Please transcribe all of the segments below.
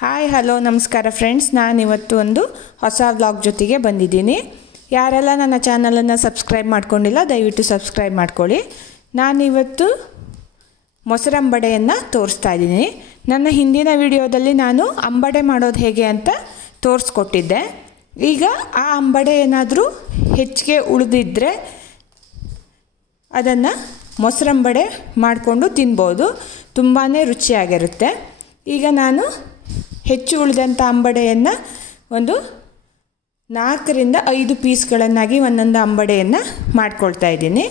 Hi hello ನಮಸ್ಕಾರ friends, ನಾನಿವತ್ತು ಒಂದು ಹೊಸ ವ್ಲಾಗ್ ಜೊತೆಗೆ ಬಂದಿದ್ದೀನಿ. ಯಾರೆಲ್ಲ ನನ್ನ ಚಾನಲನ್ನು ಸಬ್ಸ್ಕ್ರೈಬ್ ಮಾಡ್ಕೊಂಡಿಲ್ಲ ದಯವಿಟ್ಟು ಸಬ್ಸ್ಕ್ರೈಬ್ ಮಾಡ್ಕೊಳ್ಳಿ. ನಾನಿವತ್ತು ಮೊಸರಂಬಡೆಯನ್ನು ತೋರಿಸ್ತಾ ಇದ್ದೀನಿ. ನನ್ನ ಹಿಂದಿನ ವಿಡಿಯೋದಲ್ಲಿ ನಾನು ಅಂಬಡೆ ಮಾಡೋದು ಹೇಗೆ ಅಂತ ತೋರಿಸ್ಕೊಟ್ಟಿದ್ದೆ. ಈಗ ಆ ಅಂಬಡೆ ಏನಾದರೂ ಹೆಚ್ಚಿಗೆ ಉಳಿದಿದ್ದರೆ ಅದನ್ನು ಮೊಸರಂಬಡೆ ಮಾಡಿಕೊಂಡು ತಿನ್ಬೋದು, ತುಂಬಾ ರುಚಿಯಾಗಿರುತ್ತೆ. ಈಗ ನಾನು ಹೆಚ್ಚು ಉಳಿದಂಥ ಅಂಬಡೆಯನ್ನು ಒಂದು 4ರಿಂದ 5 ಪೀಸ್ಗಳನ್ನಾಗಿ ಒಂದೊಂದು ಅಂಬಡೆಯನ್ನು ಮಾಡ್ಕೊಳ್ತಾ ಇದ್ದೀನಿ.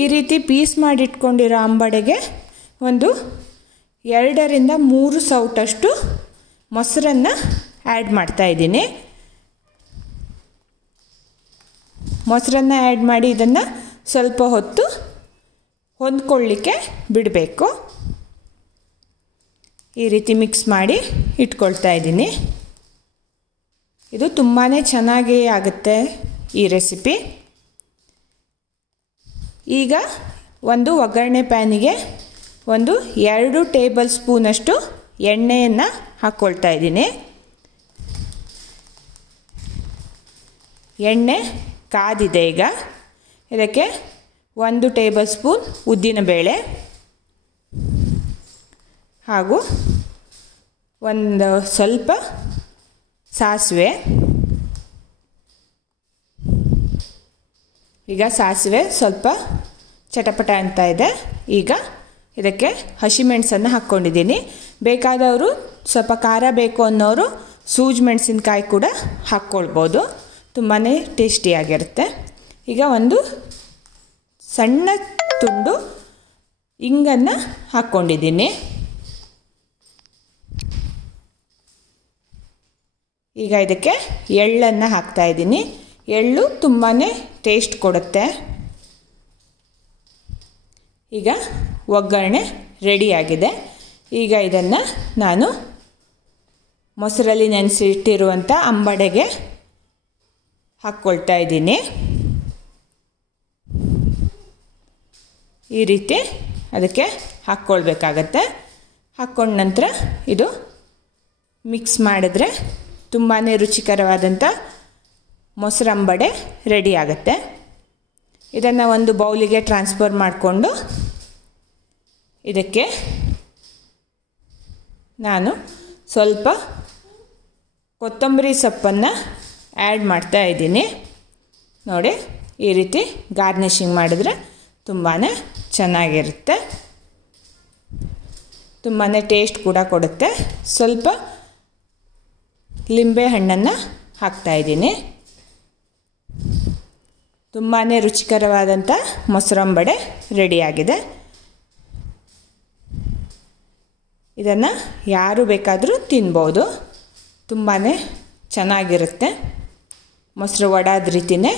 ಈ ರೀತಿ ಪೀಸ್ ಮಾಡಿಟ್ಕೊಂಡಿರೋ ಅಂಬಡೆಗೆ ಒಂದು 2ರಿಂದ 3 ಸೌಟಷ್ಟು ಮೊಸರನ್ನು ಆ್ಯಡ್ ಮಾಡ್ತಾ ಇದ್ದೀನಿ. ಮೊಸರನ್ನು ಆ್ಯಡ್ ಮಾಡಿ ಇದನ್ನು ಸ್ವಲ್ಪ ಹೊತ್ತು ಹೊಂದ್ಕೊಳ್ಳಿಕ್ಕೆ ಬಿಡಬೇಕು. ಈ ರೀತಿ ಮಿಕ್ಸ್ ಮಾಡಿ ಇಟ್ಕೊಳ್ತಾ ಇದ್ದೀನಿ. ಇದು ತುಂಬಾ ಚೆನ್ನಾಗಿ ಆಗುತ್ತೆ ಈ ರೆಸಿಪಿ. ಈಗ ಒಂದು ಒಗ್ಗರಣೆ ಪ್ಯಾನಿಗೆ ಒಂದು 2 ಟೇಬಲ್ ಸ್ಪೂನಷ್ಟು ಎಣ್ಣೆಯನ್ನು ಹಾಕ್ಕೊಳ್ತಾ ಇದ್ದೀನಿ. ಎಣ್ಣೆ ಕಾದಿದೆ. ಈಗ ಇದಕ್ಕೆ 1 ಟೇಬಲ್ ಸ್ಪೂನ್ ಉದ್ದಿನಬೇಳೆ ಹಾಗೂ ಒಂದು ಸ್ವಲ್ಪ ಸಾಸಿವೆ. ಈಗ ಸಾಸಿವೆ ಸ್ವಲ್ಪ ಚಟಪಟ ಅಂತ ಇದೆ. ಈಗ ಇದಕ್ಕೆ ಹಸಿಮೆಣಸನ್ನು ಹಾಕ್ಕೊಂಡಿದ್ದೀನಿ. ಬೇಕಾದವರು ಸ್ವಲ್ಪ ಖಾರ ಬೇಕು ಅನ್ನೋರು ಸೂಜಿ ಮೆಣಸಿನ್ಕಾಯಿ ಕೂಡ ಹಾಕ್ಕೊಳ್ಬೋದು, ತುಂಬಾ ಟೇಸ್ಟಿಯಾಗಿರುತ್ತೆ. ಈಗ ಒಂದು ಸಣ್ಣ ತುಂಡು ಇಂಗನ್ನು ಹಾಕ್ಕೊಂಡಿದ್ದೀನಿ. ಈಗ ಇದಕ್ಕೆ ಎಳ್ಳನ್ನು ಹಾಕ್ತಾ ಇದ್ದೀನಿ. ಎಳ್ಳು ತುಂಬಾ ಟೇಸ್ಟ್ ಕೊಡುತ್ತೆ. ಈಗ ಒಗ್ಗರಣೆ ರೆಡಿಯಾಗಿದೆ. ಈಗ ಇದನ್ನು ನಾನು ಮೊಸರಲ್ಲಿ ನೆನೆಸಿಟ್ಟಿರುವಂಥ ಅಂಬಡೆಗೆ ಹಾಕ್ಕೊಳ್ತಾ ಇದ್ದೀನಿ. ಈ ರೀತಿ ಅದಕ್ಕೆ ಹಾಕ್ಕೊಳ್ಬೇಕಾಗತ್ತೆ. ಹಾಕ್ಕೊಂಡ ನಂತರ ಇದು ಮಿಕ್ಸ್ ಮಾಡಿದ್ರೆ ತುಂಬಾ ರುಚಿಕರವಾದಂಥ ಮೊಸರಂಬಡೆ ರೆಡಿ ಆಗುತ್ತೆ. ಇದನ್ನು ಒಂದು ಬೌಲಿಗೆ ಟ್ರಾನ್ಸ್ಫರ್ ಮಾಡಿಕೊಂಡು ಇದಕ್ಕೆ ನಾನು ಸ್ವಲ್ಪ ಕೊತ್ತಂಬರಿ ಸೊಪ್ಪನ್ನು ಆ್ಯಡ್ ಮಾಡ್ತಾ ಇದ್ದೀನಿ. ನೋಡಿ, ಈ ರೀತಿ ಗಾರ್ನಿಷಿಂಗ್ ಮಾಡಿದ್ರೆ ತುಂಬಾ ಚೆನ್ನಾಗಿರುತ್ತೆ, ತುಂಬಾ ಟೇಸ್ಟ್ ಕೂಡ ಕೊಡುತ್ತೆ. ಸ್ವಲ್ಪ ಲಿಂಬೆ ಹಣ್ಣನ್ನು ಹಾಕ್ತಾ ಇದ್ದೀನಿ. ತುಂಬಾ ರುಚಿಕರವಾದಂಥ ಮೊಸರಂಬಡೆ ರೆಡಿಯಾಗಿದೆ. ಇದನ್ನು ಯಾರು ಬೇಕಾದರೂ ತಿನ್ಬೋದು, ತುಂಬಾ ಚೆನ್ನಾಗಿರುತ್ತೆ. ಮೊಸರು ವಡಾದ ರೀತಿಯೇ